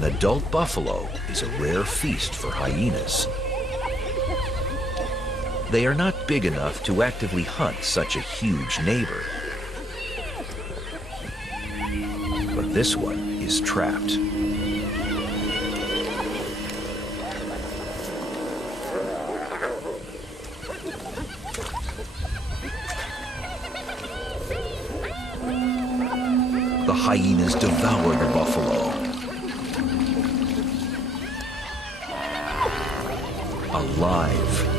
An adult buffalo is a rare feast for hyenas. They are not big enough to actively hunt such a huge neighbor. But this one is trapped. The hyenas devour the buffalo. Alive.